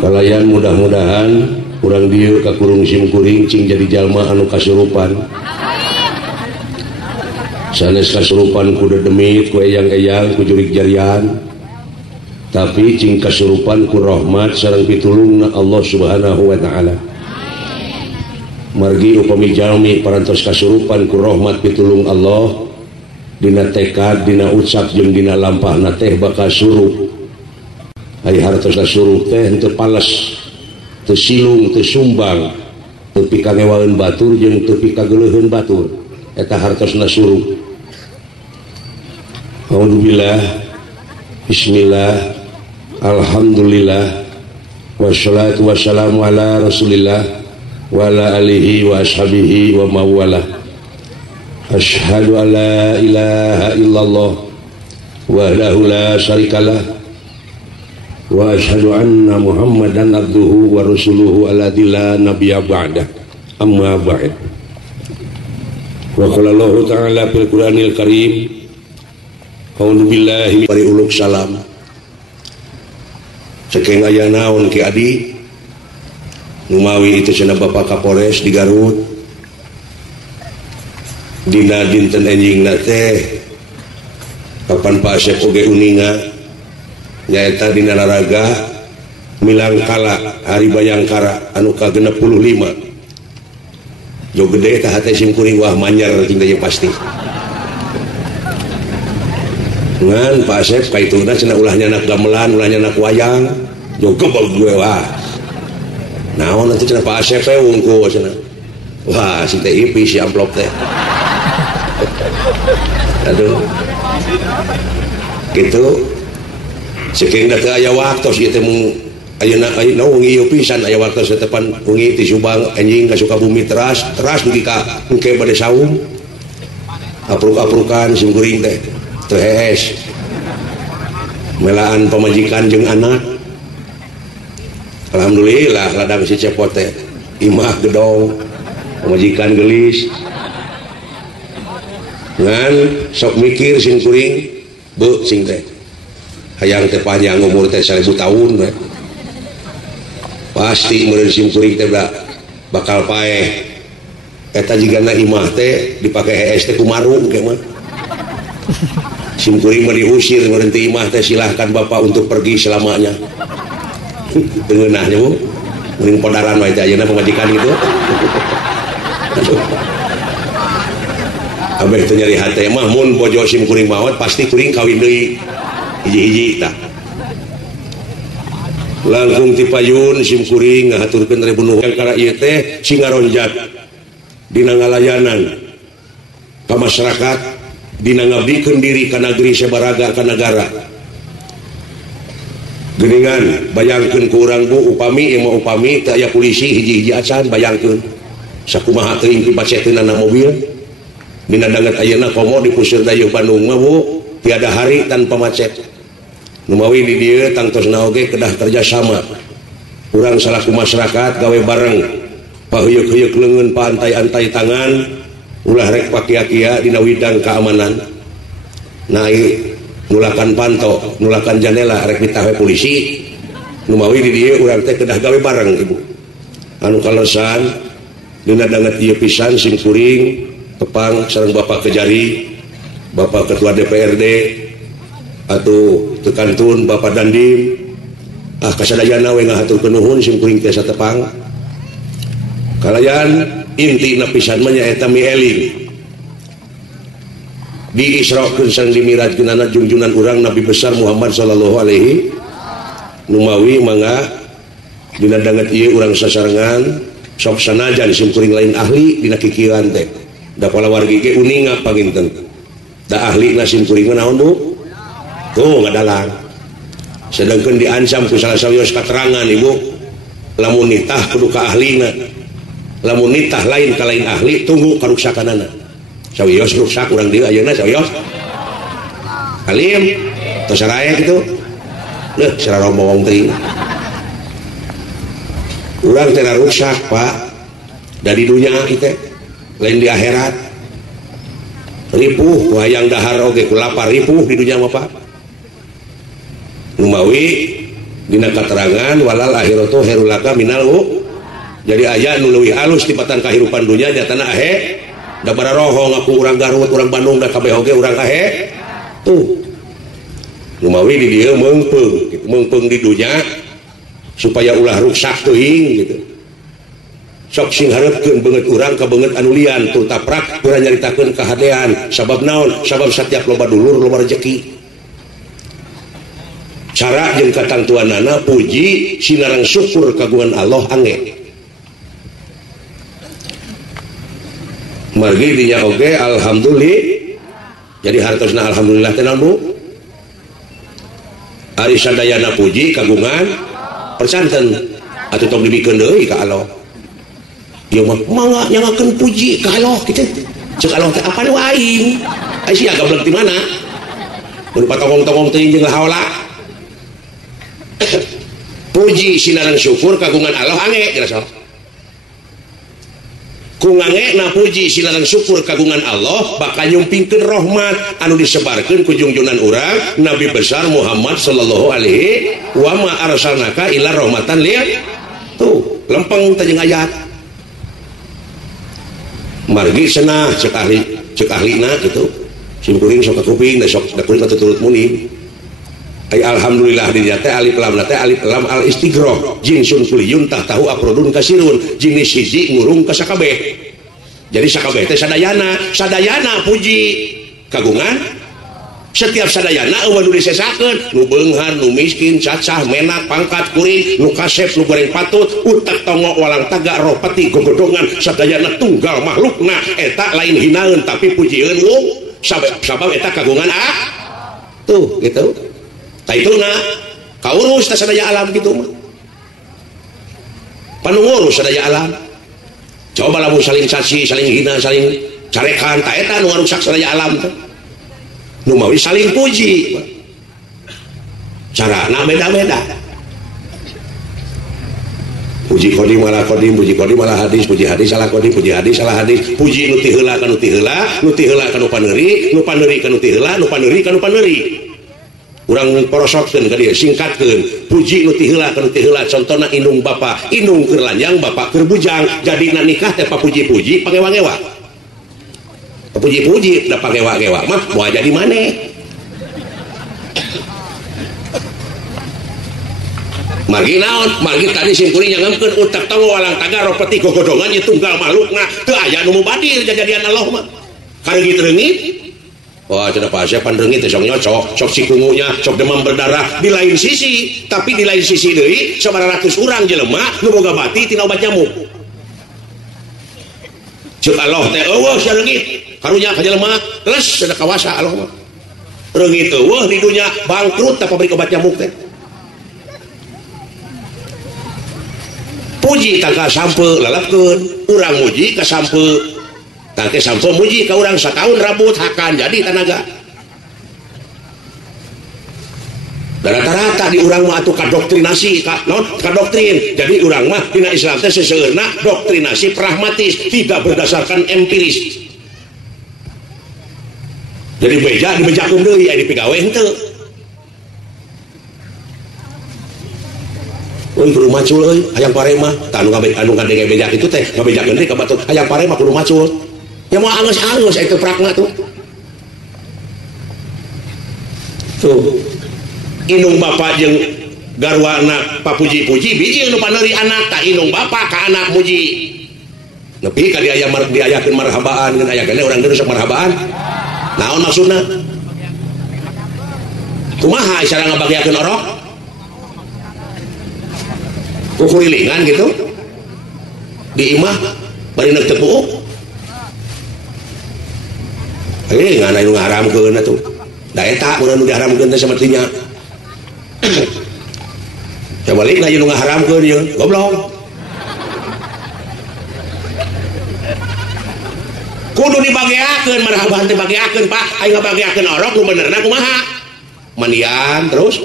kalayan mudah-mudahan kurang dieu ka kurung simkuring cing jadi jalma anu kasurupan sanes kasurupan ku dedemit ku eyang-eyang ku jurig jarian tapi cing kasurupan ku rahmat sareng pitulungna Allah Subhanahu wa taala. Margi upami jalmi parantos kasurupan ku rahmat pitulung Allah dina tekad dina ucap jeung dina lampahna teh bakal suruh ai hartos suruh teh henteu pales teu silung teu sumbang teu pikagewaeun batur jeung teu pikageuleuheun batur eta hartosna suruh. Alhamdulillah bismillah alhamdulillah wassalatu wassalamu ala rasulillah wa ala alihi wa ashabihi wa mawala. Asyhadu an la ilaha illallah wahdahu la syarikalah wa asyhadu anna muhammadan abduhu wa rasuluhu alladzi la nabiyya ba'dah. Amma ba'd. Wa qala Allah ta'ala fil Qur'anil Karim a'udzu billahi bari uluk salam cekeng aya naon ki adi numawi itu cenah Bapak Kapolres di Garut dina dinten enjingna teh kapan Pak Asep oge uninga nyaeta dina Naraga Milangkala Hari Bayangkara anu ka-65 jo gede tah hate simkuring wah manyar tinggal yang pasti ngan Pak Asep kaituna cenah ulahnya anak gamelan ulahnya anak wayang jo gebeg gue wah naon nanti cenah Pak Asep wungku cenah wah si teh ipi si amplop teh aduh gitu saking da teu aya waktos ieu teh mung ayeuna wengi ieu pisan aya waktos tepan wengi ti Subang anjing ka Sukabumi teras dugi ka engke bade saum apruk-aprukan simkuring teh teu hees melaan pamajikan jeung anak. Alhamdulillah ladang si cepot teh imah gedong pamajikan gelis ngan sok mikir simkuring beu sing teh hayang teh panjang umur teh 1000 tahun we. Pasti meureun simkuring teh bakal paeh eta jigana imah teh dipake hees teh kumaru ge mah simkuring mah diusir meureun teh imah teh silahkan Bapak untuk pergi selamanya tengenahnya bu mending podaran wae teh ayeuna pamajikan gitu abeh teu nyari hate mah mun bojo simkuring maot pasti kuring kawin deui hiji-hiji tah langkung ti payun simkuring ngahaturkeun rebunuh kana ieu teh singaronjat dina ngalayanan ka masyarakat dina ngabdikeun diri ka negeri sabaraga ka negara geuningan bayangkeun ku urang bu upami ieu mah upami teu aya polisi hiji-hiji acan bayangkeun sakumaha teuing pibaceteunana mobil dina danget ayeuna komo di puseur dayeuh Bandung mah bu tiada hari tanpa macet numawi di dieu tangtosna oge kedah kerjasama urang salaku masyarakat gawe bareng paheuyeuh-heuyeuh leungeun paantai-antai tangan ulah rek pakia-kia dina widang keamanan naik nulakan panto nulakan jendela rek ditahe polisi numawi di dieu urang teh kedah gawe bareng ibu anu kalesan dina danget ieu pisan simkuring tepang sareng Bapak Kejari Bapak Ketua DPRD atuh tekantun Bapak Dandim kasadayana we ngahaturkeun nuhun simkuring teh satepang kalayan intina pisan mah nyaeta mieling diisrokeun sareng dimiratkeun anak junjunan urang Nabi besar Muhammad sallallahu alaihi numawi mangga dina danget ieu urang sasarengan sok sanajan simkuring lain ahli dina kikiran teh da palawargi ge uninga panginten da ahli na simkuring naon bu tuh ngadalang sedangkeun diancam ku salah sawios katerangan ibu lamun nitah kudu ka ahlina lamun nitah lain ka lain ahli tunggu karuksakanana sawios ruksak urang dieu ayeuna sawios alim tos saraya kitu leuh sararo bawang teuing urang teh ruksak Pak dari dunia kita lain di akhirat ripuh wayang dahar oge ku lapar ripuh di dunia mah Pak numawi dina katerangan walal akhiratu khairul laka minal jadi aya nu leuwih alus tibatan kahirupan dunya nyatana ahe da bararoho ngaku urang Garut urang Bandung da kabeh oge urang ahe tuh lumawi di dieu meungpeung gitu meungpeung di dunya supaya ulah rusak teuing gitu sok sing hareupeun beungeut urang ka beungeut anu lian tuh taprak urang nyaritakeun kahadean sabab naon sabab setiap loba dulur loba rezeki cara jeung katangtuanana puji sinarang syukur kagungan Allah angge margi dinya oge alhamdulillah jadi hartosna alhamdulillah teh naon Bu ari sadayana puji kagungan persanten atuh tong dibikeun deui ka Allah ieu mah mangga nyangakeun puji ka Allah kitu ceuk Allah teh apa wae ai sia gablek di mana mun patongong-tongong teuing jeung haula puji sinarang syukur kagungan Allah angge jelas kungange na puji sinarang syukur kagungan Allah bakal nyumpingkeun rahmat anu disebarkeun ku junjunan urang Nabi besar Muhammad sallallahu alaihi wa ma arsalnaka illa rahmatan lil tuh lempeng teh jeung ayat margi cenah cek ahlina gitu sim kuring sok ka kuping da sok da kuring atuturut muni ay alhamdulillah di teh alif lam al istighraq jinsun kuliyun tahu afrodun kasirun jenis hiji ngurung ka sakabeh jadi sakabeh teh sadayana puji kagungan setiap sadayana eueuh nu disesakeun nu beunghar nu miskin cacah menak pangkat kuring nu kasep nu goreng patut utak tongo walang taga roh pati gogodongan sadayana tunggal makhlukna eta lain hinaeun tapi pujieun wung sabab eta kagungan tuh gitu taituna kaurus sadaya alam gitu mah panungurus sadaya alam coba lamun saling caci saling hina saling carekan ta eta nu ngarusak sadaya alam teh nu mawi saling puji carana beda-beda puji kodim malah kodim puji kodim malah hadis puji hadis salah kodim puji hadis salah hadis puji nu ti heula ka nu ti heula nu ti heula ka nu paneuri ka nu ti heula nu paneuri ka nu paneuri urang porosotkeun ka dieu singkatkeun puji nu ti heula ka nu ti heula contona indung bapa indung keur lanjang bapa keur bujang jadina nikah teh papuji-puji pagewa-gewa puji-puji da pagewa-gewa mah moal jadi maneh margi naon margi tadi sim kuring nyangamkeun utak tongo walang taga roh peti gogodongan ieu tunggal makhlukna teu aya nu mubadir jajadian Allah mah kareugit-reungit wah cenah pasea pandreungit teh sok nyocok sok sikungunya sok demam berdarah di lain sisi tapi di lain sisi deui sabaratus urang jelema nu boga bati tina obat nyamuk ceuk Allah teh eueuh sia reungit karunya ka jelema terus ada kawasa Allah mah reungit eueuh di dunya bangkrut teh pabrik obat nyamuk teh puji tangka sampe lalapkeun urang muji ka sampe tangke sampe muji ka urang sataun rambut hakan jadi tanaga dan rata-rata di urang mah atuh kadoktrinasi ka doktrin jadi urang mah dina Islam teh seseueurna doktrinasi pragmatis tidak berdasarkan empiris jadi beja dibejakeun deui aya dipigawe henteu kudu macul euy hayang pare mah tah anu ngadenge beja kitu teh ngabejakeun deui ka batur hayang pare mah kudu macul ya mau angus-angus itu pragma tuh indung bapak jeung garwa anak papuji-puji biji nu paneuri anak tak indung bapak ka anak muji nepi ka diayakeun marhabaan ngan aya keneh urang deui sok marhabaan naon maksudna kumaha cara ngabagiakeun orok kukurilingan gitu di imah bari neuk teu puuk ngana nu ngaharamkeun atuh da eta urang nu diharamkeun teh sametinya sabalik na nu ngaharamkeun ieu goblok kudu dibagiakeun marhaban teh bagiakeun Pak aya ngabagiakeun orok nu benerna kumaha mandian terus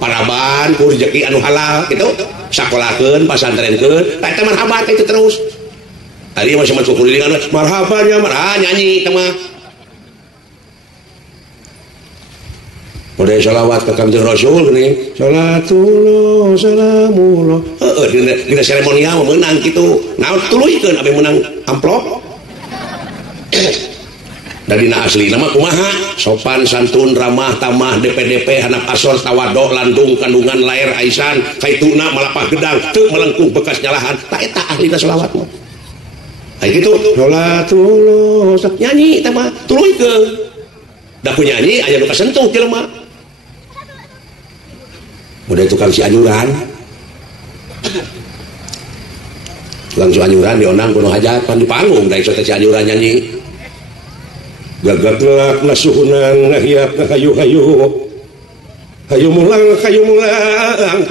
paraban ku rezeki anu halal gitu sakolahkeun pasantrenkeun eta marhaban itu terus tadi masih masuk kulilingan marhaban ya marah nyanyi teman pada salawat ke Kanjeng Rasul nih, salatullah salamullah. Dina seremonial menang gitu. Nah tuluikeun abi menang amplop. Dan dina asli nama kumaha sopan santun ramah tamah DP anak asor tawadok landung kandungan lair aisan kaituna malapah gedang teu melengkung bekas nyalahan tak eta ahlina selawat mah aya kitu salatullah nyanyi teh mah tuluikeun da ku nyanyi aya nu kasentuh jelema udah tukang si anyuran dionang kuno hajatan di panggung dari si anyuran nyanyi gagak gelak nasuhunan ngahiap hayu-hayu hayu mulang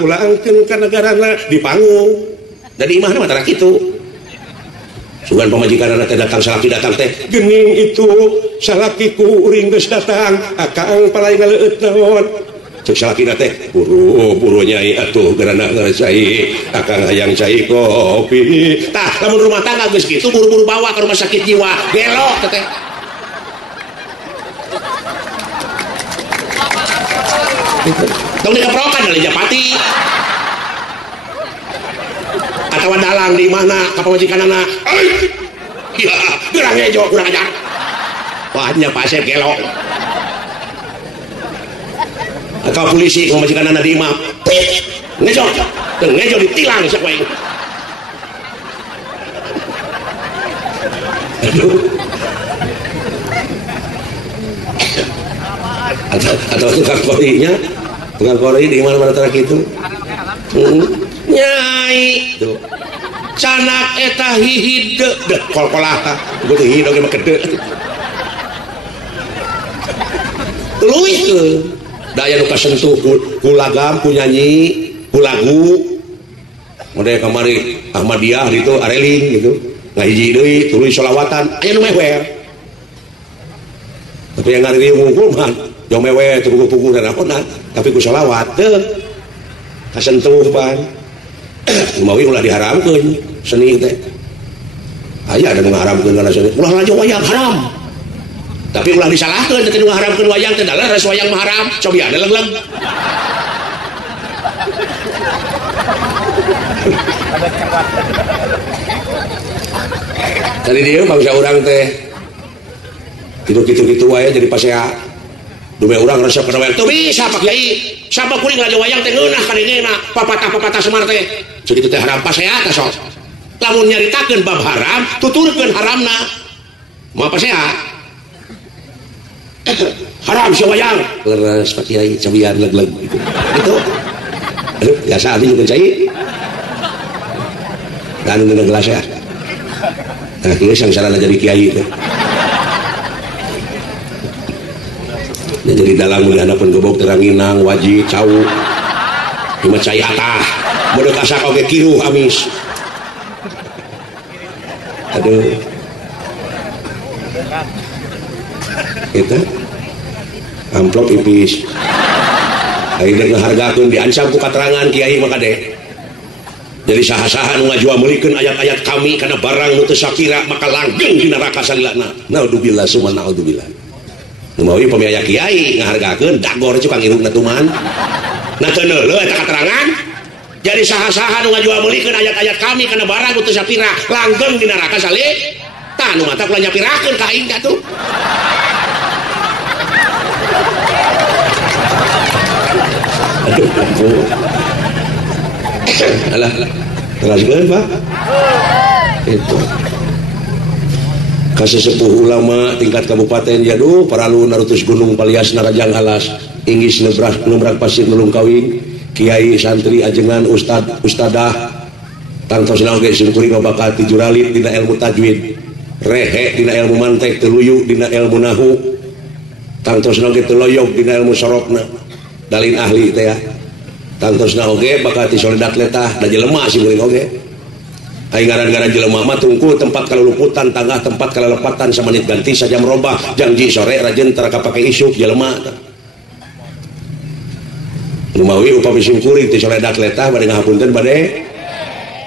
pulangkeun ka negarana di panggung jadi imahna mah tara kitu sugan pamajikanana teh datang salaki datang teh geuning itu salakiku uring geus datang akang palai ngaleut naon cek salakina teh buru nyai atuh gerana cai akang hayang cai kopi tah lamun rumah tangga geus kitu buru-buru bawa ke rumah sakit jiwa gelok teh tong dikaprokan dari Japati atau dalang di mana kapamajikanana ya kurang ngejo kurang ajar wahnya pasir gelok atau polisi kapamajikanana di imam ngejo ditilang siapa ini atau tukang kori di mana tara kitu nyai tuh canak eta hihid deh kol-kolata gue hihid oge mah gede tuluy ke daya nu kasentuh ku lagam ku nyanyi ku lagu model kamari Ahmadiyah gitu areling gitu ngahiji deui tuluy sholawatan aya nu mewer tapi yang ngari ngungkul mah jong mewe tubuh-tubuh dan apa tapi ku sholawat deh kasentuh pan mawi ulah diharamkeun seni teh aya ada nu ngaharamkeun kana seni ulah lajeng wayang haram tapi ulah disalahkeun teh nu ngaharamkeun wayang teh dalah ras wayang mah haram cobi ada leung-leung tadi dia bangsa urang teh gitu-gitu wae jadi pasea dume urang resep kana wayang teu bisa Pak Kiai siapa kuring lajeng wayang teh ngeunah ka dingina papatah semar teh ceuk kitu teh haram pasea teh sok lamun nyaritakeun bab haram tuturkeun haramna moal pasea haram si wayang leres Pak Kiai cabian leg-leg gitu aduh biasa abdi jeung cai dan dengan gelas ya nah kieu sangsarana jadi kiai teh jadi dalang mulai hadapan gebok teranginang wajib cau cuma cai atah bodoh kasak oke kiruh amis aduh kita amplop ipis akhirnya ngehargakan diancam ku katerangan kiai maka deh jadi saha-saha nu ngajual meulikeun ayat-ayat kami karena barang nu teu sakira maka langgeng di neraka salilana naudzubillah summa naudzubillah numawi pamiaya kiai ngahargakeun dagor cukang irungna tuman nah teu neuleuh eta katerangan jadi saha-saha nu ngajual meulikeun ayat-ayat kami kana barang teu sapira langgeng di neraka salih tah nu mata kula nyapirakeun ka aing atuh aduh alah teraskeun Pak itu kasesepuh ulama tingkat kabupaten Jadu paralu narutus gunung palias narajang alas inggis nembrang pasir nulung kawing kiai santri ajengan ustadah tangtos naoge sungkuring ngabakati juralit dina ilmu tajwid rehe dina ilmu mantek teluyu dina ilmu nahu tangtos naoge teloyog dina ilmu sorokna dalin ahli teh ya tangtos naoge bakati soledak letah da jelema sih muring oge aing ngaran-ngaran jelema mah tungku tempat kaluluputan tanggah tempat kalelepatan samanit ganti sajam robah janji sore rajeun tara kapake isuk jelema lumawi upami singkuring ti sore dak letah bade ngahapunten bade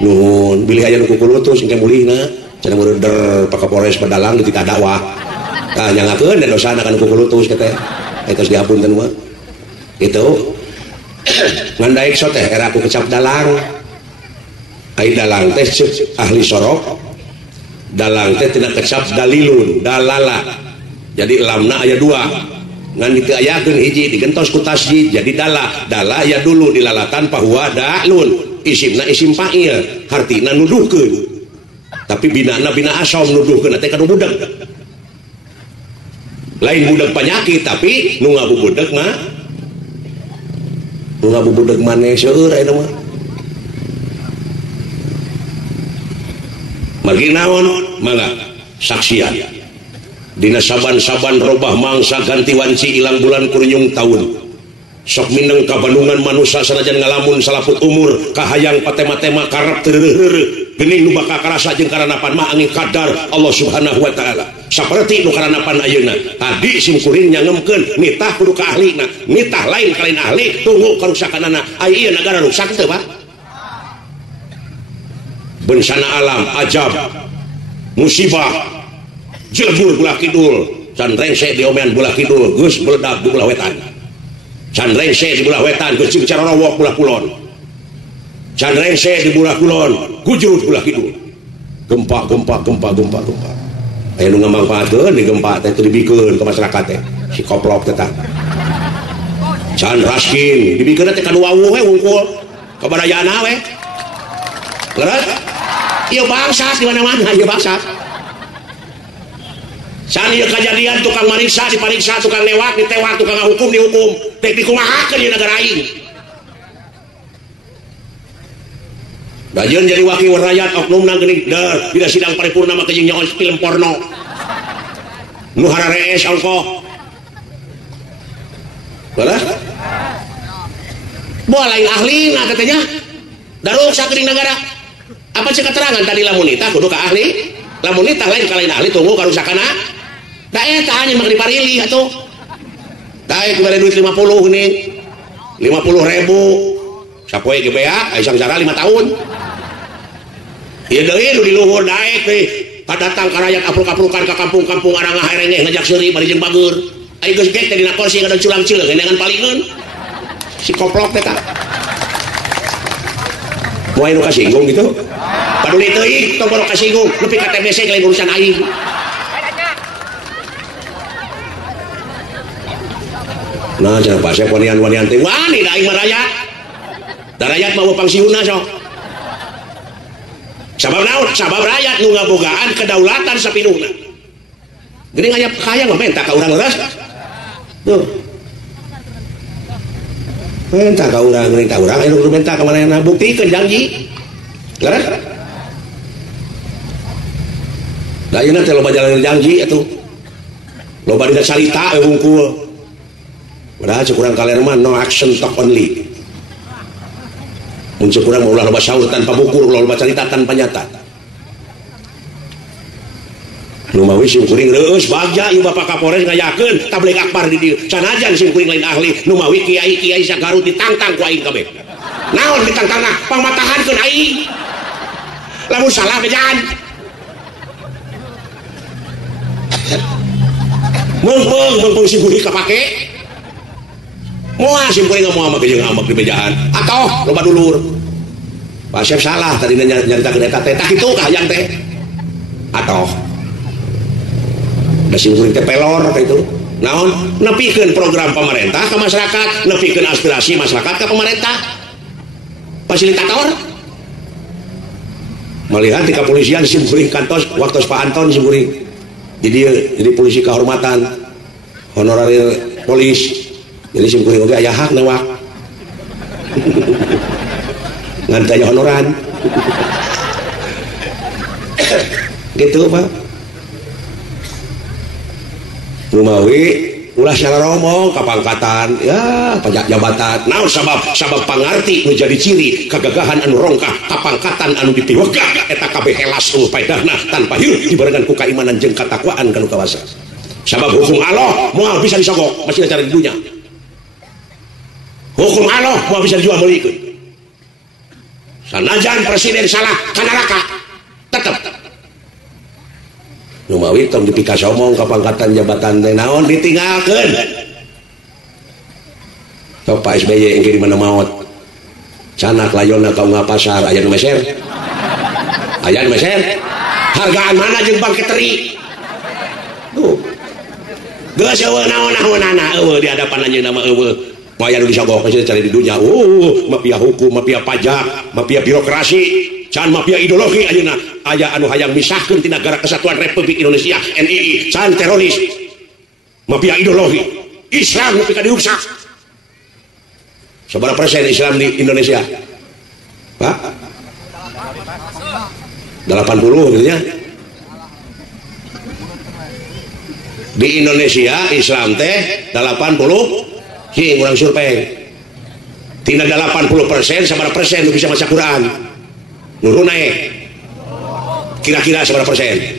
nuhun bilih aya nu kukulutus engke mulihna cenah meureudder ka Kapolres Padalang di dakwah tah nyangakeun dan dosana kana kukulutus teh eta dihapunten mah itu ngandaik so teh era aku kecap dalang ai dalang teh ahli sorok dalang teh tidak kecap dalilun dalala jadi lamna aya dua ngan dikeayakeun hiji digentos ku tasjid jadi dala ya dulu dilalatan bahwa dalun isimna isim fa'il hartina nuduhkeun tapi binana bina asom nuduhkeun teh kana budak lain budak penyakit tapi nu ngabubudeuk mah nu ngabubudeuk maneh seueur aya mah margi naon mangga saksian dina saban-saban robah mangsa ganti wanci ilang bulan kurnyung tahun sok mineng ka Bandungan manusia sanajan ngalamun salaput umur kahayang patema-tema karep teureureuh geuning nu bakal karasa jeung karanapan mah angin kadar Allah Subhanahu wa taala saperti nu karanapan ayeuna tadi simkuring nyangemkeun nitah kudu ka ahlina nitah lain ka lain ahli tunggu karusakanana ai ieu negara rusak teu Pak bencana alam ajab musibah jelebur belah kidul can rengse diomean belah kidul geus meledak di belah wetan can rengse di belah wetan geus carorowok belah kulon can rengse di belah kulon gujrut belah kidul gempa aya nu ngamangpaatkeun di gempa teh teu dibikeun ka masyarakat teh si koplok teh tah can raskin dibikeun teh kanu wawuh we wungkul kabadayana we leres ieu bangsat di mana-mana ieu bangsat can ieu kejadian tukang mariksa dipariksa tukang lewat ditewak tukang ngahukum dihukum teh dikumahakeun di negara aing Dajeun jadi wakil rakyat oknumna geuning dina sidang paripurna mah kejeung nyaon film porno. Nu hararees ongko. Belah? Moal lain ahlina katanya. Daruh sakening negara. Apa sih keterangan tadi lamun nitah kudu ka ahli? Lamun nitah lain ka lain ahli tunggu karusakana. Da eta hanya mah diparilih atuh. Da eta bari duit 50 geuning. 50.000. Sapoe ge beak aya sangsara 5 tahun. Ieu deui nu di luhur daek teh kadatang ka rakyat apluk-aplukan ka kampung-kampung arang ngaherengeh ngajak seuri bari jeung bagur. Aya geus gek teh dina kursi ngadon culang cileuk ngan palingeun. Si koplok teh tah. Moal nu kasinggung gitu. Paduli teuing tong baru kasinggung nepi ka TBC lain urusan aing. Nah, jangan pas wanian-wanian teh wani da aing mah rakyat. Da rakyat mah pangsiuna sok. Sabab naon? Sabab rakyat nu ngabogaan kedaulatan sapinuhna. Geuning aya kaya mah menta ka urang leres. Tuh. Menta ka urang, geuning ka urang anu kudu menta ka manehna buktikeun janji. Leres? Da ayeuna teh loba jalan janji atuh. Loba dina carita we wungkul. Padahal cek urang kaler mah no action talk only. Muncul kurang mau loba syaur tanpa bukur loba cerita tanpa nyata nu mawi sim kuring reueus bagja ieu Bapak Kapolres ngayakeun tabligh akbar di dieu sanajan sim kuring lain ahli nu mawi kiai-kiai sagarut ditantang ku aing kabeh naon ditantangna pamatahankeun aing lamun salah bejaan meung sim kuring kapake moal sim kuring ngomong ama jeung amak di bejaan atoh loba dulur Pak Chef salah tadi nyaritakeun eta teh tah kitu kahayang teh atoh da sim kuring teh pelor ka itu naon nepikeun program pemerintah ke masyarakat nepikeun aspirasi masyarakat ke pemerintah fasilitator melihat di kepolisian sim kuring kantos waktu Pak Anton sim kuring jadi polisi kehormatan honoraris polis jadi sim kuring oge aya hak newak ngan teh honoran gitu Pak rumawi ulah salah ngomong kapangkatan ya pajak jabatan naon sabab pangarti nu jadi ciri kegagahan anu rongkah kapangkatan anu dipiwegah eta kabeh helas paedahna tanpa hirup dibarengan ku kaimanan jeung katakwaan kanu kawasa sabab hukum Allah moal bisa disogok masih cara di dunia hukum Allah mau bisa dijual belikan sanajan presiden salah ka neraka tetep nu mawi tong dipika somong kapangkatan jabatan teh naon ditinggalkeun Pak SBY yang kiri mana maut canak layona kau nggak pasar ayah nu meser hargaan mana jeung bangke teri tuh geus eueuh naon di hadapan anjeun nama eueuh wayah nu disogok geus cari di dunya mafia hukum mafia pajak mafia birokrasi can mafia ideologi ayeuna aya anu hayang misahkeun ti Nagara Kesatuan Republik Indonesia NII can teroris mafia ideologi Islam nepi ka dirusak. Seberapa persen Islam di Indonesia? Pak? 80 gitu ya. Di Indonesia Islam teh 80 sih kurang survei. Tina 80% seberapa persen lu bisa maca Quran? Nurun naik. Kira-kira seberapa persen?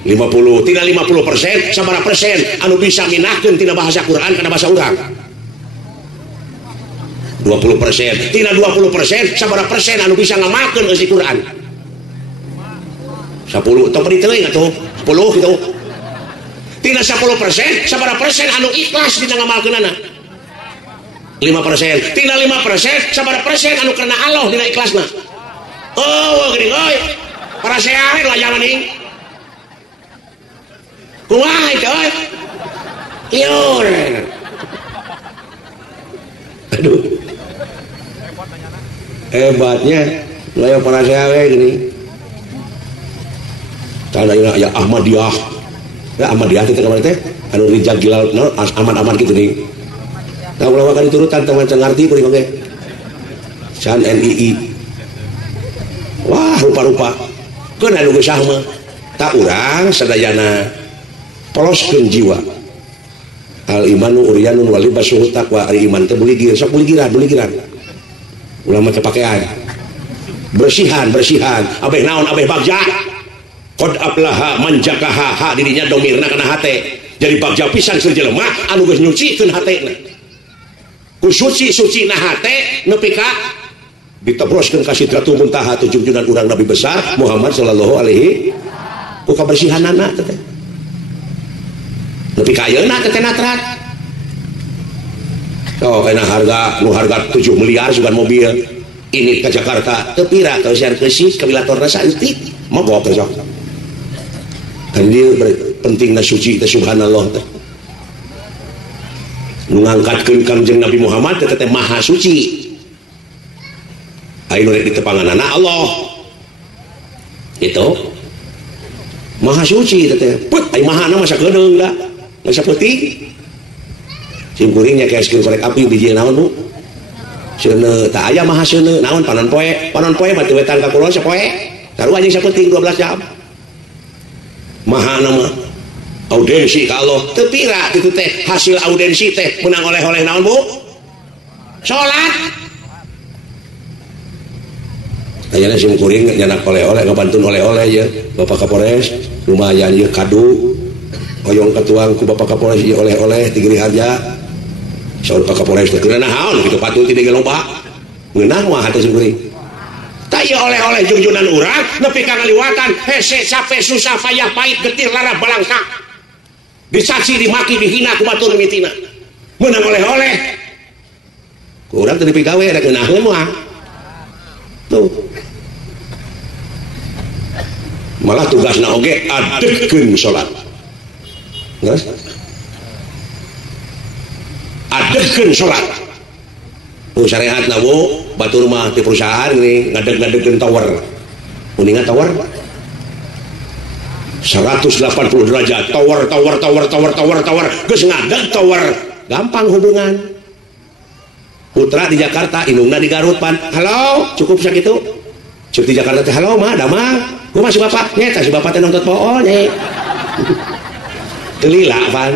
50. Tina 50% seberapa persen anu bisa minahkeun tina bahasa Quran kana bahasa urang? 20%. Tina 20% sabarapa persen anu bisa ngamalkeun eusi Quran? 10 tong beri teuing atuh 10 gitu. Tina 10% sabarapa persen anu ikhlas dina ngamalkeunana? 5%. Tina 5% sabarapa persen anu karena Allah dina ikhlasna? Oh geuning euy. Para seahe lah jangan ing. Kumaha itu euy? Ieu. Aduh. Hebatnya layak para seawe gini tandanya ya Ahmadiyah itu kemarin teh anu rijal gilal no, aman gitu nih nah ulama kan diturutan teman cengarti pun oke can NII wah rupa-rupa kan anu gesah mah tak urang sadayana poloskeun jiwa al imanu uryanun wal libasuhu taqwa ari iman teh buligir sok buligiran ulama kepakaian bersihan abeh naon abeh bagja qad aflaha man jakaha ha dirinya domirna kana hate jadi bagja pisan keur jelema anu geus nyucikeun hatena ku suci-sucina hate nepi ka ditebroskeun ka Sidratul Muntaha junjungan urang Nabi besar Muhammad sallallahu alaihi ku kabersihanana teh nepi ka ayeuna teh natrat. Oh, karena harga 7 miliar sugan mobil ini ke Jakarta tepira kalau siar kesih kabilatorna saeutik mogok teh sok kan dia pentingna suci teh subhanallah teh nu ngangkatkeun Kangjeng Nabi Muhammad teh maha suci anu rek ditepanganana Allah itu maha suci teh put ai mahana masa gedeung da masa peuting simkuringnya kayak skill korek api biji naon bu seune tak aya maha seune naon panon poe mah teu wetan ka kulon sapoe taruh anjing sapenting 12 jam maha nama audensi ka Allah teu pira kitu teh hasil audensi teh menang oleh-oleh naon bu salat ayeuna simkuring nyanak oleh-oleh ngabantun oleh-oleh ya Bapak Kapolres lumayan ieu kado hoyong ketuang ku Bapak Kapolres ieu oleh-oleh tigeri harja saur Pak Kapolres teh keuna naon kitu patut ti ge lomba meunang mah hate simkuring tak ieu oleh-oleh junjunan urang nepi ka ngaliwatan hese capek susah payah pahit getir lara balangka dicaci dimaki dihina ku batur mitina meunang oleh-oleh ku urang teu nepi gawe rek ngeunaheun mah tuh malah tugasna oge adegkeun salat geus adegkeun salat syariat na bu batur mah di perusahaan ini ngadeg-ngadegkeun tower uningan tower 180 derajat tower geus ngadeg tower gampang hubungan putra di Jakarta indungna di Garut pan halo cukup sakitu cuk di Jakarta teh halo mah damang kumaha si bapak nyeta si bapak teh nonton pool nya teu lila pan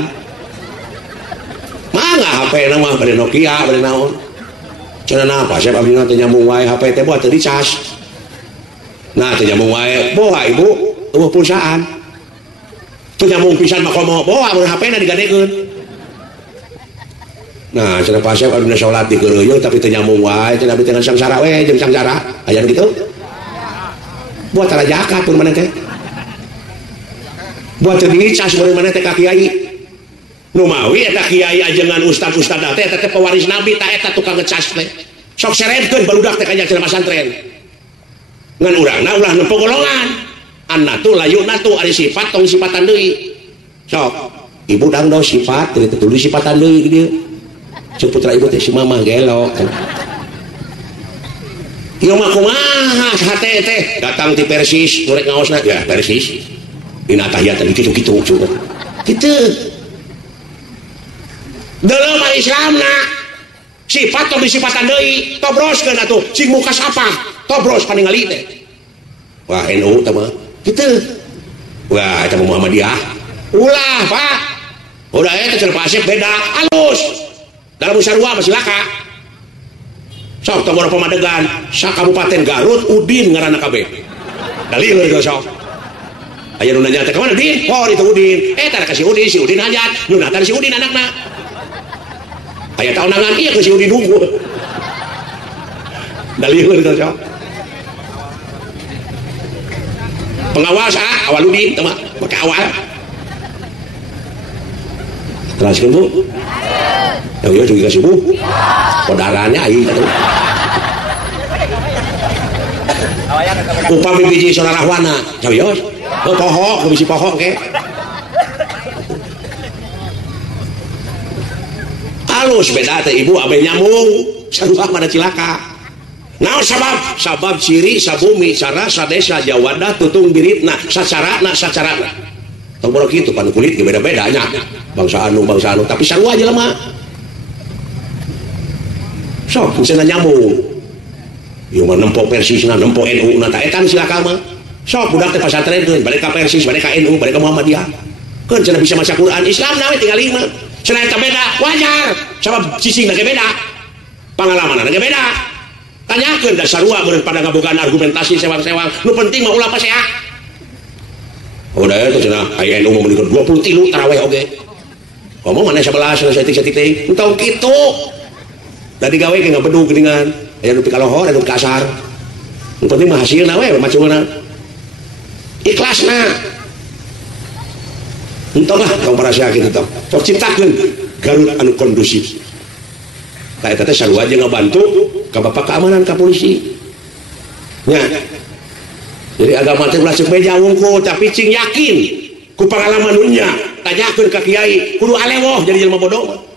mangga HP na mah bade Nokia bade naon cenah apa saya abdi teh nyambung wae HP teh buat teu dicas nah teh nyambung wae boa ibu eueuh pulsaan teu nyambung pisan mah komo boa mun HP na digadekeun nah cenah pasep abdi salat di keureuyeung tapi teu nyambung wae cenah abdi teh sangsara we jeung sangsara aya kitu buat tara jakat pun mana teh buat teu dicas beureum mana teh ka kiai nu mawi eta kiai ajengan ustad-ustad teh eta pewaris nabi ta eta tukang ngecas teh sok seredkeun barudak teh ka jelema santren ngan urangna ulah nempo golongan anna tu layuna tu ari sifat tong sifatan deui sok ibu dangdo sifat teu tulis sifatan deui dieu putra ibu teh si mamah gelok ieu mah kumaha hate teh datang ti Persis murek ngaosna ya Persis dina tahiyatan kitu-kitu cenah kitu dalam Islamna sifat atau disifatan deui tobroskeun atuh sing muka sapa tobros paningali teh wah NU teh mah kitu wah eta Muhammadiyah ulah Pak udah eta cenah Pak Asep beda halus dalam usarua masih laka sok tong beberapa madegan sakabupaten Garut Udin ngaranna kabeh dalil itu sok aya nu nanya teh ka mana Udin oh itu Udin eta ka si Udin hajat nu natan si Udin anakna aya taunangan iya ke si Udin nunggu dalil itu sok pengawas awal Udin teman pakai awal teraskeun Bu ya iya juga kasih Bu saudaranya ai itu upami biji saudara-rahwana carios oh pohok bisi pohok ke halus beda teh ibu abe nyambung sarua mana cilaka naon sabab ciri sabumi cara sadesa jawada tutung biritna sacarana tong boros kitu pan kulit ge beda-beda nya bangsa anu tapi sarua aja lemah sok cenah nyambung ieu mah nempo Persisna nempo NU na ta eta silaka mah sok budak teh pasantrenkeun bade ka Persis bade ka NU bade ka Muhammadiyah keun cenah bisa maca Quran Islam na we tinggal lima cenah eta beda wajar sabab cicingna ge beda pangalamanna ge beda tanyakeun da sarua meureun pada ngabogaan argumentasi sewang-sewang nu penting mah ulah paseha udah eta cenah aya NU mah meunikeun 23 tarawih oge ngomong mana 11 setik-setik entau kitu tadi gawe ke ngabedug geuningan aya nu pikalohor aya nu kasar nu penting mah hasilna we macuna ikhlasna entah lah komparasi kitu tong sok ciptakeun Garut anu kondusif ta eta teh sarua aja ngabantu ka bapak keamanan ka polisi nya jadi agama teh ulah ceuk beja wungkul tapi cing yakin ku pengalaman dunya tanyakeun ka kiai kudu alewoh jadi jelema bodoh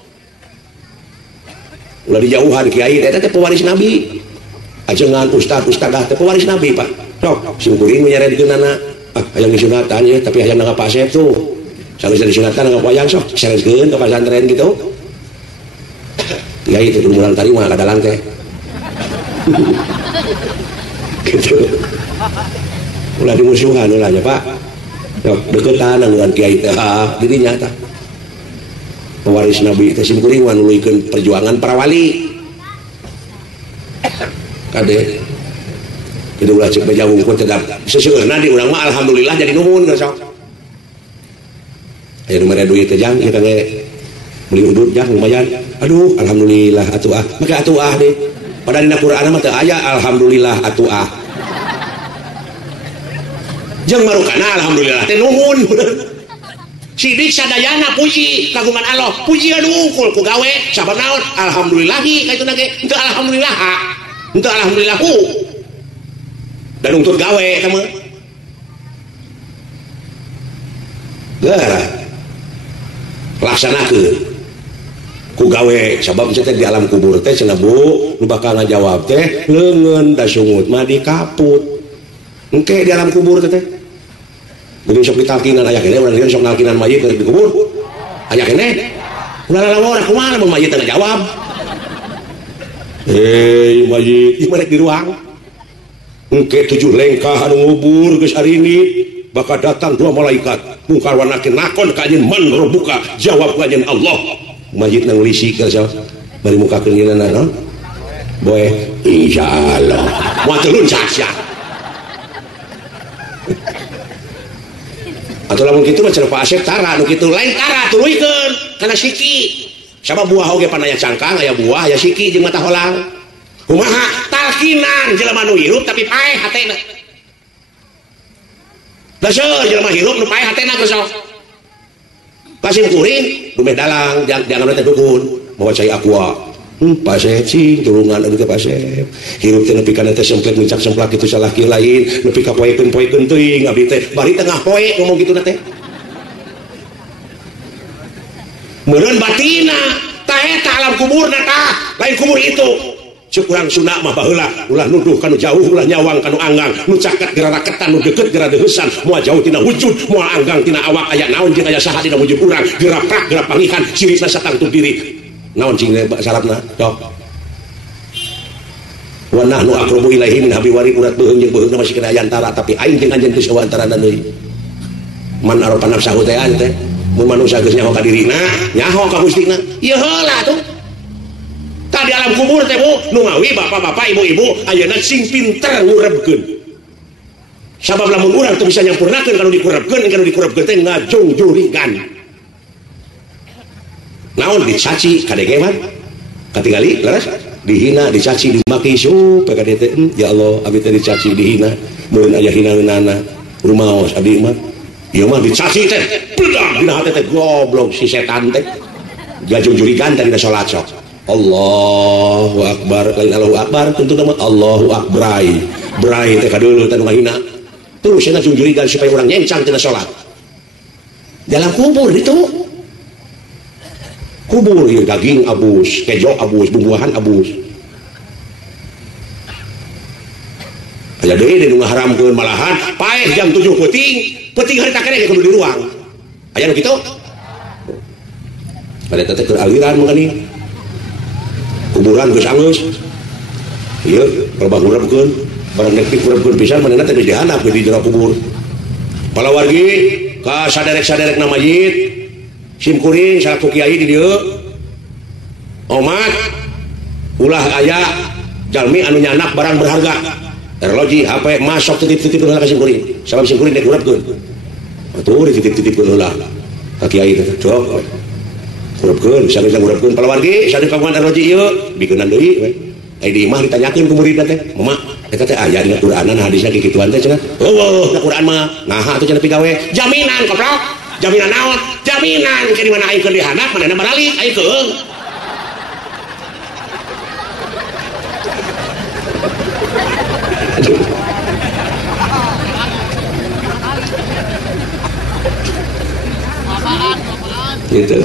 ulah dijauhan kiai eta teh pewaris nabi ajengan ustad-ustadah teh pewaris nabi Pak sok simkuring menyaredkeunana hayang disunatan ya tapi hayang nangka Pak Asep tuh sageus disunatan nangka wayang sok sareuskeun ka pesantren gitu kiai teh mulang tarima kadalang teh gitu ulah dimusuhan ulah nya Pak sok deukeutan dengan kiai teh dirinya tah pewaris nabi teh simkuring nuluykeun perjuangan para wali kade itu ulah cek beja wungkul tetap seseueurna di urang mah alhamdulillah jadi nuhun sok aya nu mere duit teh jang ieu kangge beli udut jang lumayan aduh alhamdulillah atuh make atuh deh padahal dina Qur'an mah teu aya alhamdulillah atuh jeung marukana alhamdulillah teh nuhun sidik sadayana puji kagungan Allah puji anu wungkul ku gawe sabab naon alhamdulillahi kaituna ge henteu alhamdulillah henteu alhamdulillahu dan untuk gawe kamu gara laksanakeun ku gawe sabab teh di alam kubur teh cenah Bu nu bakal ngajawab teh leungeun da sungut mah di kaput engke di alam kubur teh geuning sok ditalkinan aya keneh urang sok nalkinan mayit keur dikubur aya keneh ulah urang kumaha mun mayit teh ngajawab mayit ieu merek di ruang engke 7 lengkah anu ngubur geus arini bakal datang 2 malaikat mungkar wa nakir nakon ka anjeun man rabbuka jawab ka anjeun Allah mayit nang lisi ka bari mukakeun ngeunana non boy insyaallah moal turun saksia atau lamun kitu mah cenah Pak Asep tara nu kitu lain tara tuluykeun kana siki sabab buah oge panaya cangkang aya buah aya siki jeung mata holang kumaha talkinan jelema nu hirup tapi paeh hatena da seueur jelema hirup nu paeh hatena geus sok kasih kuring dumeh dalang jangan teh dukun bawa cai aqua Pak Sep cing turungan itu Pak Sep hirup teh nepi kana teh semplek mincak semplak itu salah kieu lain nepi ka poekeun teuing abdi teh bari tengah poe ngomong kitu teh meureun batina tah eta alam kuburna tah lain kubur itu cek urang Sunda mah baheula ulah nuduh kanu jauh ulah nyawang kanu anggang nu caket geura raketan nu deukeut geura deuheusan moal jauh tina wujud moal anggang tina awak aya naon jeung aya saha dina wujud urang geura prak geura pangihan sirisna satangtu diri naon cing salapna cok wa nahnu aqrabu ilaihi min habi wari urat beuheung jeung beuheungna masih kena ayantara tapi aing jeung anjeun teu sawa antarana deui man arafa nafsahu teh teh mun manusia geus nyaho ka dirina nyaho ka gustina ieu heula tuh tadi alam kubur teh Bu nu mawi bapak-bapak ibu-ibu ayeuna sing pinter ngurebkeun sabab lamun urang teu bisa nyampurnakeun kanu dikurebkeun teh ngajungjurigan naon dicaci kadengewan katingali leres dihina dicaci dimaki sup ka dieu teh ya Allah abdi teh dicaci dihina mun aya hina-hinana rumaos abdi mah ieu mah dicaci teh bedak dina hate teh goblok si setan teh ngajungjurigan teh dina salat sok Allahu Akbar lain Allahu Akbar tentu nama Allahu Akbrai brai teh kadeuleu teh nu ngahina terus cenah junjurigan supaya urang nyencang tina salat dalam kubur itu kubur ieu daging abus kejo abus bumbuahan abus aya deui nu ngaharamkeun malahan paeh jam 7 peuting harita keneh kudu di ruang aya nu kitu ada teh keur aliran mangani kuburan geus anggeus ieu loba ngurebkeun barang nek dikurebkeun pisan manehna teh dihandap di jero kubur palawargi ka saderek-saderekna mayit sim kuring salaku kiai di dieu omat ulah aya jalmi anu nyanak barang berharga terloji HP masuk titip-titip heula ka sim kuring sabab sim kuring nek ngurebkeun atuh dititip-titipkeun heula ka kiai teh cok ngurepkeun bisa ngurepkeun palawargi sadeuk kagungan arloji ieu bikeunan deui we ai di imah ditanyakeun ku muridna teh mama eta teh aya dina Qur'an hadisna kikituan teh cenah heueuh na Qur'an mah naha atuh cenah pigawe jaminan goblok jaminan naon jaminan ke di mana aing keur dihandap manehna baralik aing keung gitu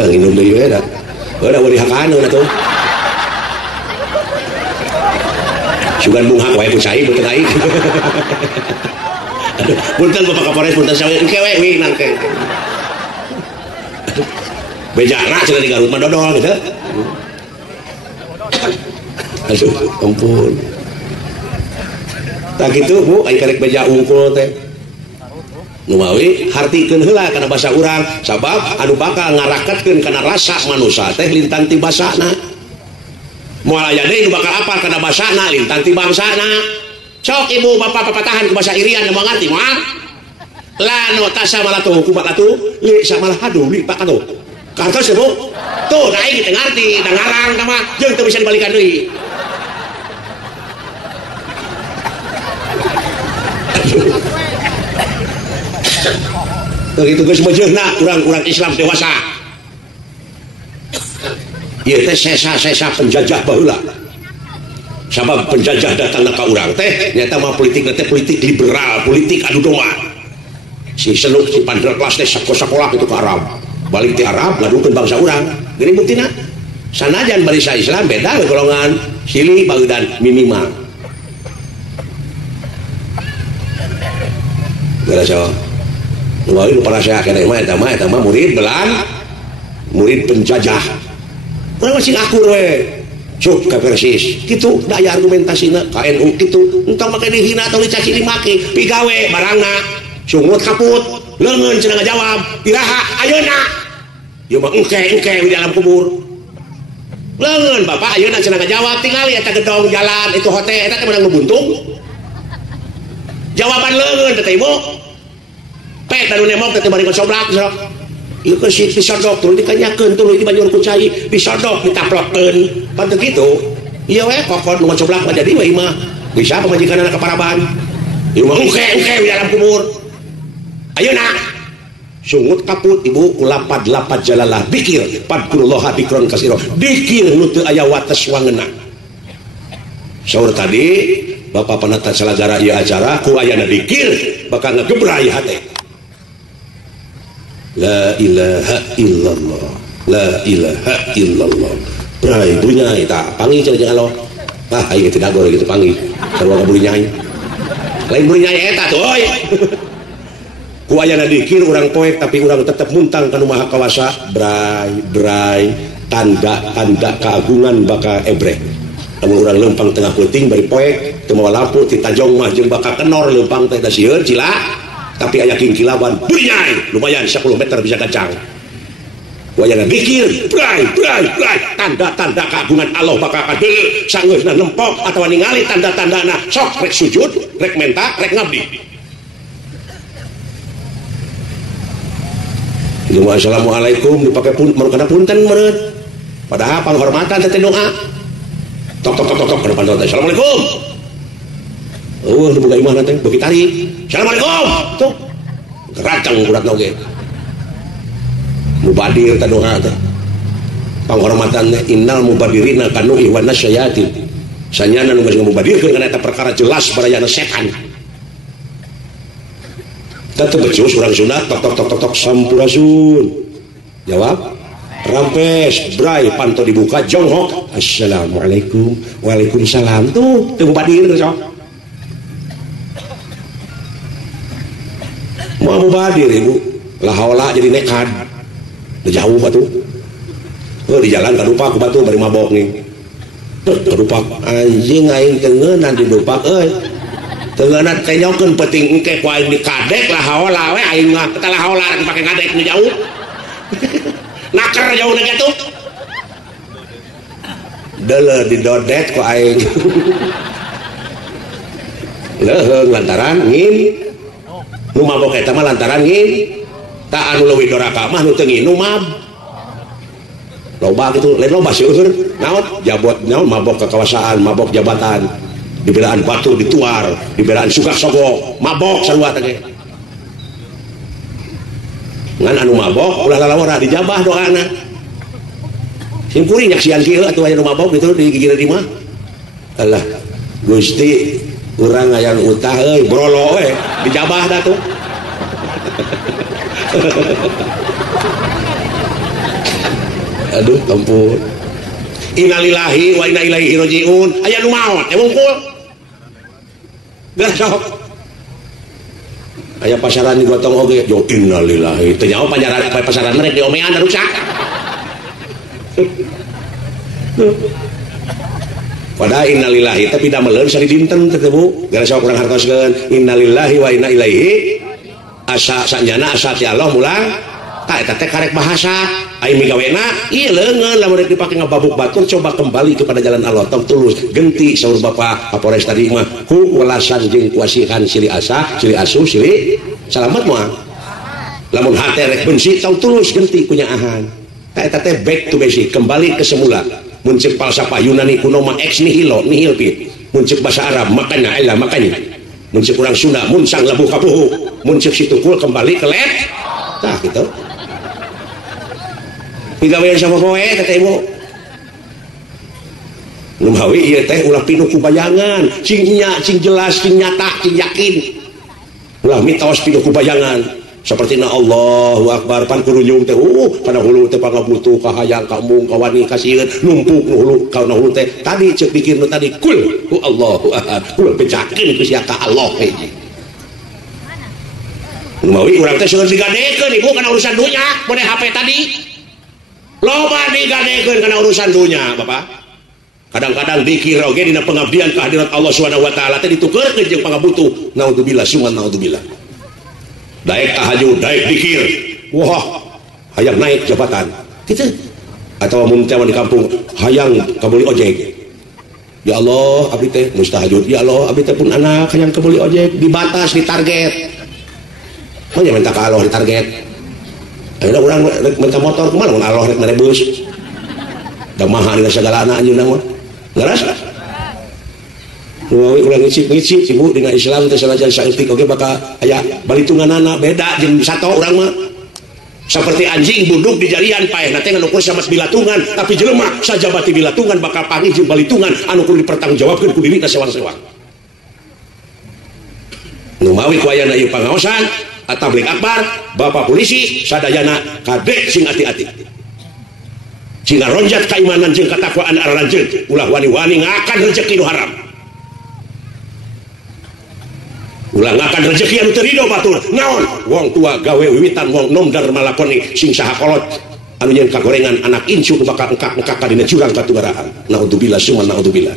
nginum deui we da udah boleh hakaneun atuh sugan bunghak wae ku cai beuteung aing punten Bapak Kapolres punten sawe engke we winang teh bejana cenah di Garut mah dodol gitu aduh ampun tak gitu Bu aing karek beja unggul teh nu mawi hartikeun heula kana basa urang sabab anu bakal ngaraketkeun kana rasa manusia teh lintang ti basana moal aya deui nu bakal apal kana basana lintang ti bangsana sok ibu bapak papatahan ku basa irian nu ngarti moal lanu tasa malatu hukumat atuh li samalah hadu li pak atuh kartos ya Bu tuh da aing teh ngarti da ngarang mah jeung teu bisa dibalikan deui begitu geus mejeunna urang-urang Islam dewasa ieu teh sesa-sesa penjajah baheula sabab penjajah datang ka urang teh nyata mah politik teh politik liberal politik adu domba si seluk si pandra kelas teh sakola itu ke Arab balik ti Arab ngadukeun bangsa urang geuning buktina sanajan barisan Islam beda golongan silih baeudan minimal gara-gara Wali lu para saya kena eta mah murid belan murid penjajah urang masih akur we cuk ka persis kitu daya argumentasina ka NU kitu entong make dihina atau dicaci dimaki pigawe barangna sungut kaput leungeun cenah ngajawab iraha ayeuna ieu mah engke di dalam kubur leungeun bapak ayeuna cenah ngajawab tingali eta gedong jalan itu hotel eta teh menang ngebuntung jawaban leungeun teh ibu pek anu nemok teh bari ngocoblak sok ieu ke si disodok tuluy dikanyakeun tuluy di banjur ku cai disodok ditaplokkeun pan teu kitu ieu we kokon nu ngocoblak mah jadi we imah bisa pamajikanana ka Paraban ieu mah engke di dalam kubur ayeuna sungut kaput ibu lapad jalalah dikir padkurullaha dikron kasiro dikir nu teu aya wates wangeuna saur tadi Bapak penata salagara ieu acara ku ayana dikir bakal ngagebrai hate la ilaha illallah la ilaha illallah brai bunyai tak panggil jeung Allah aing tidak goreng gitu panggil sarua kaburi nyai lain buri nyai eta tuh oi ku ayana dikir urang poek tapi urang tetep muntang kanu maha kawasa bray tanda keagungan baka ebrek lamun urang lempang tengah peuting bari poek teu mawa lampu ti tajong mah jeung baka kenor lempang teh da sieun cila tapi aya kingkilaban buri nyai lumayan 10 meter bisa gacang ku ayana dikir bray tanda keagungan Allah baka kadeuleu sangeusna nempok atawa ningali tanda-tandana sok rek sujud rek mentak rek ngabdi. Assalamualaikum dipakai pun mereka punten meureun padahal penghormatan teh doa tok ke depan teh assalamualaikum dibuka imah nanti bagi tarik assalamualaikum tuh geracang budak oge mubadir teh doa teh penghormatan innal mubadirina kanu ihwana syayatin sanyana nu geus ngamubadirkeun kana eta perkara jelas barayana setan. Tetep becus urang sunat tok sampurasun jawab rampes bray panto dibuka jonghok assalamualaikum waalaikumsalam tuh teu mubadir sok mau mubadir ibu lah haula jadi nekat udah jauh batu di jalan kadupak batu bari mabok nih kadupak anjing aing keungeunnan di dupak euy teungeunna teh nyokeun peuting engke ku aing dikadek lah haola we aing mah teh lah haola rek dipake ngadek nu jauh naker jauh na kitu deuleur didodet ku aing leuheung lantaran ngin nu mabok eta mah lantaran ngin tak anu leuwih doraka mah nu teu nginum mab loba gitu lain loba seueur naon jabot naon mabok kekuasaan mabok jabatan dibelaan batu dituar dibelaan sugak sogok mabok sarua teh ngan anu mabok ulah lalawara dijabah doana simkuring nya sian kieu atuh aya nu mabok gitu di gigir di mah alah Gusti urang aya nu utah euy brolo we dijabah da tuh aduh ampun innalillahi wa inna ilaihi rajiun aya nu maot wungkul gasok aya pasaran di gotong oge yo innalillahi teu nyaho pasaran merek di omean rusak pada innalillahi tapi da meuleun sari dinten teh Bu gara sok urang hartoskeun innalillahi wa inna ilaihi asa sanjana asa ti Allah mulang tak eta teh karek bahasa aing migawena ieu leungeun lamun rek dipake ngababuk batur coba kembali kepada jalan Allah tong tulus genti saur Bapak Kapolres tadi mah ku welasan jeung kuasihan silih asa silih asuh silih salamet moal lamun hate rek benci tong tulus genti kunyaahan tak eta teh back to basic kembali ke semula mun ceuk falsafah Yunani kuno mah ex nihilo nihil pit mun ceuk basa Arab makanya ela makanya mun ceuk urang Sunda mun sang labuh kapuhu mun ceuk situkul kembali ke let tah gitu pigawean sama poe teh ibu numawi ieu teh ulah pinuh ku bayangan cing jelas cing nyata cing yakin ulah mitos pinuh ku bayangan sapertina Allahu Akbar pan kurunyung teh kana hulu teh pangabutuh kahayang kamung kawani kasieun numpuk nu hulu kauna hulu teh tadi ceuk pikir nu tadi kul ku Allahu Ahad kul pecakeun ku sia ka Allah hiji numawi urang teh seueur digadekeun ibu kana urusan dunya mode HP tadi loba digadekeun kana urusan dunya Bapak kadang-kadang dikir oge dina pengabdian ka hadirat Allah Subhanahu wa taala teh ditukeurkeun jeung pangabutuh naudzubillah summa naudzubillah daek tahajud daek dikir wah hayang naik jabatan kitu atawa mun teh di kampung hayang kabeli ojek ya Allah abdi teh mustahajud ya Allah abdi teh pun anak hayang kabeli ojek dibatas ditarget oh nya minta ka Allah ditarget ayeuna urang minta motor kumaha mun Allah rek merebus da maha dina sagala anak anjeunna mah garas nuwi ulah ngicip Ibu dina Islam teh sanajan saeutik oge bakal aya balitunganana beda jeung sato urang mah seperti anjing buduk di jarian paeh nanti anu kudu sama bilatungan tapi jelema sajabati bilatungan bakal panggih jeung balitungan anu kudu dipertanggungjawabkeun ku dirina sewang-sewang nu mawi ku ayana ieu pangaosan atablik akbar bapak polisi sadayana kade sing ati-ati sing ronjat kaimanan jeung katakwaan aralanjeun ulah wani-wani ngakan rezeki nu haram ulah ngakan rezeki anu teu ridho batur naon wong tua gawe wiwitan wong nom dar malakoni sing saha kolot anu nyeun kagorengan anak incu bakal engkak-engkak ka dina jurang katugaraan naudzubillah summa naudzubillah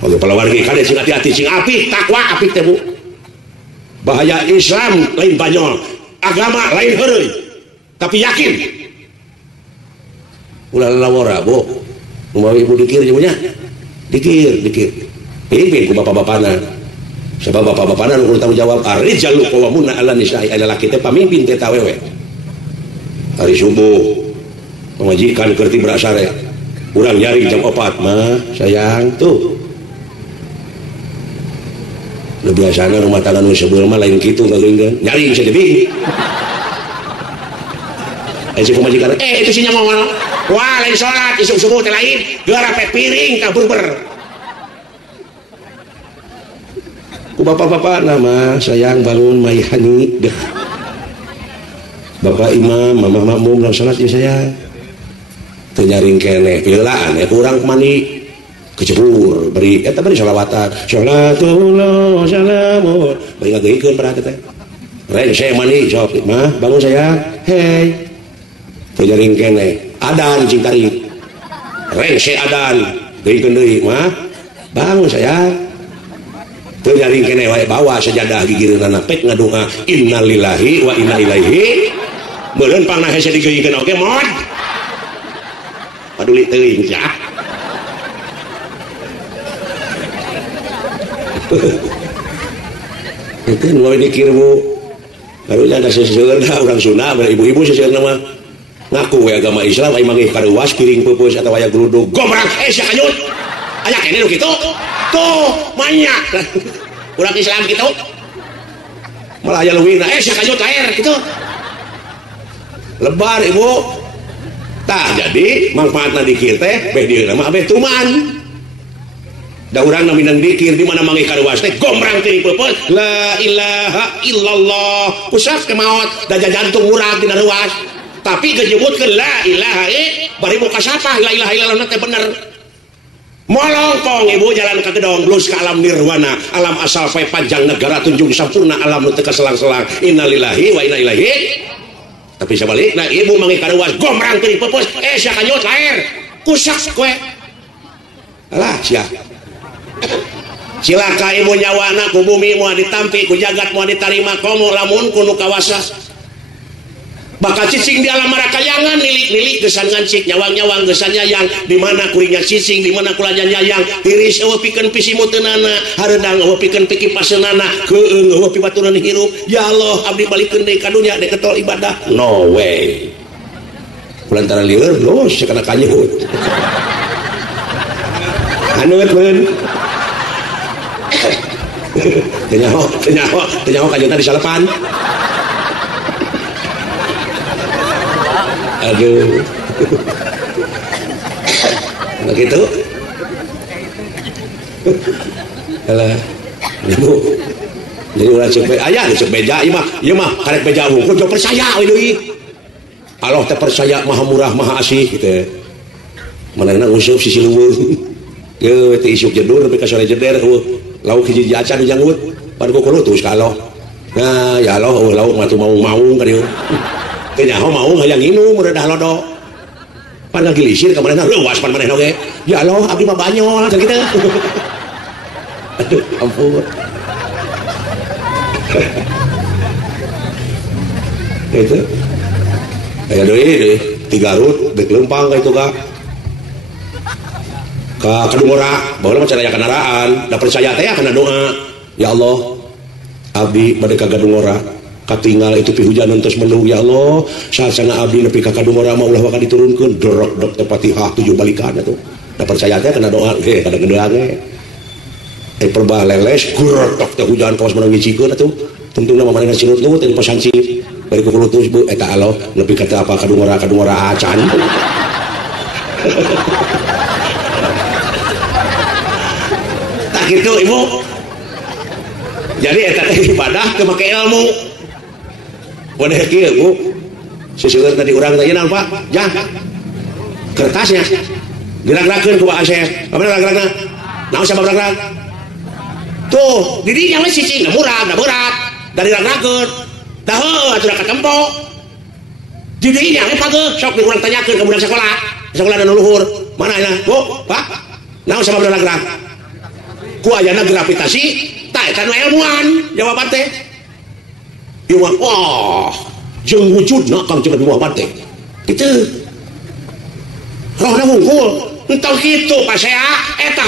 oge palawargi kade sing hati-hati sing apik takwa apik teh Bu bahaya Islam lain banyol agama lain heureuy tapi yakin ulah lawara Bu umawi ibu dikir nya dikir pimpin ku bapak-bapana sebab bapak-bapana nu tanggung jawab ar-rijalu qawwamuna 'ala nisa'i adalah kita pamimpin teh tawewe hari subuh pemajikan kerti berasare urang nyari jam 4 mah sayang tuh lu biasana rumah tangga nu sebeul mah lain kitu ngageuingkeun nyari bisa debi si pemajikan itu si nyamual wah lain salat isuk subuh teh lain garape piring ka berber ku bapak-bapak nama sayang bangun mayhani deh bapak imam mama makmum langsung salat ya sayang tenyaring kene pilaan ya kurang mani kecebur beri eta beri shalawatan sholatullah salamun bari ngageikeun berarti teh ren saya mani sok mah bangun sayang hei tenyaring kene adan cing tarik ren saya adan geikeun deui mah bangun sayang nyaring kene wae bawa sajadah gigireunana pek ngadoa innalillahi wa inna ilaihi meureun pangna hese digeuikeun oge mod paduli teuing sia itu nu dikir Bu karunya ada seseueur da urang Sunda ibu-ibu seseueurna mah ngaku we agama Islam ai mangih karuwas kiring peupeus atawa aya gludug gombrang sia kanyut aya kene nu kitu tuh banyak urang Islam gitu malah aya leuwihna sia kanyut air gitu lebar ibu tah jadi manfaatna dikir teh beh dieuna mah beh tuman da urang minang dikir di mana mangih karuwas teh gombrang teuing peupeus la ilaha illallah usap ke maot da jantung murag dina ruas tapi gejebutkeun la ilaha bari muka sapah la ilaha illallah teh bener molongpong ibu jalan ke gedong blus ke alam nirwana alam asal pae panjang negara tunjung sampurna alam nu teu kaselang-selang innalillahi wa inna ilaihi tapi sabalikna ibu mangih karuwas gombrang teuing peupeus sia kanyut laer kusak kowe alah sia cilaka ibu nyawana ku bumi moal ditampi ku jagat moal ditarima komo lamun ku nu kawasa bakal cicing di alam marakayangan nilik-nilik gesan ngancik nyawang-nyawang gesan nyayang di mana kurinya cicing di mana kulanya nyayang tiris eueuh pikeun pisimu teunana hareudang eueuh pikeun piki paseunana keueung eueuh pi baturan hirup ya Allah abdi balikeun deui ka dunya dek ketol ibadah no way kulantaran lieur los sakana kanyut aneut beun tenyaho kanyutna disalepan aduh begitu alah ibu jadi ulah cek aya cek beja ieu mah karek beja hukum jo percaya we deui Allah teh percaya maha murah maha asih kitu manehna nguseup sisi luhur ye teh isuk jedur nepi ka sore jeder lauk hiji acan janggut pan ku kulutus ka Allah nah ya Allah lauk mah tu maung-maung ka dieu kenyaho mau hayang nginum udah dah lodo pan ngagilisir ka manehna leuwas pan manehna oge ya Allah abdi mah banyol can kitu aduh ampun itu aya deui di Garut dek leumpang ka itu ka Kadungora baheula mah caraya kendaraan da percaya teh kana doa ya Allah abdi bade ka Kadungora katinggal itu pihujanan terus mendung ya Allah saat sana abdi nepi ka Kadungora mah ulah bakal diturunkeun derek dek teh Fatihah 7 balikan atuh da percaya teh kana doa ge kada gedeang ge perbah leles gurek teh hujan kawas menang ngicikeun atuh tentuna mah manehna cinut-nut teh pasancip bari ku kulutus bu eta aloh nepi kata apa kadungora acan. Tak gitu ibu. Jadi eta teh ibadah teu make ilmu. Wadeh kieu bu. Siseur tadi urang teh naon Pak? Jang. Kertasnya gerak-gerakeun ku Pak Asep. Apa gerak-gerakna? Naon sabab gerak-gerak? Tuh, di dinya we cicing berat. Dari gerak-gerakeun. Dah heuh atuh ka tempo. Di dinya we pageuh sok urang tanyakeun ka budak sekolah. Sekolah dan luhur. Mana nya? Bu, Pak. Naon sabab gerak-gerak? Ku ayana gravitasi, tak eta ilmuwan jawaban teh. Ieu mah wah, jeung wujudna Kang cenah jawaban teh. Kitu. Rohna hungkul. Entah kitu pasea eta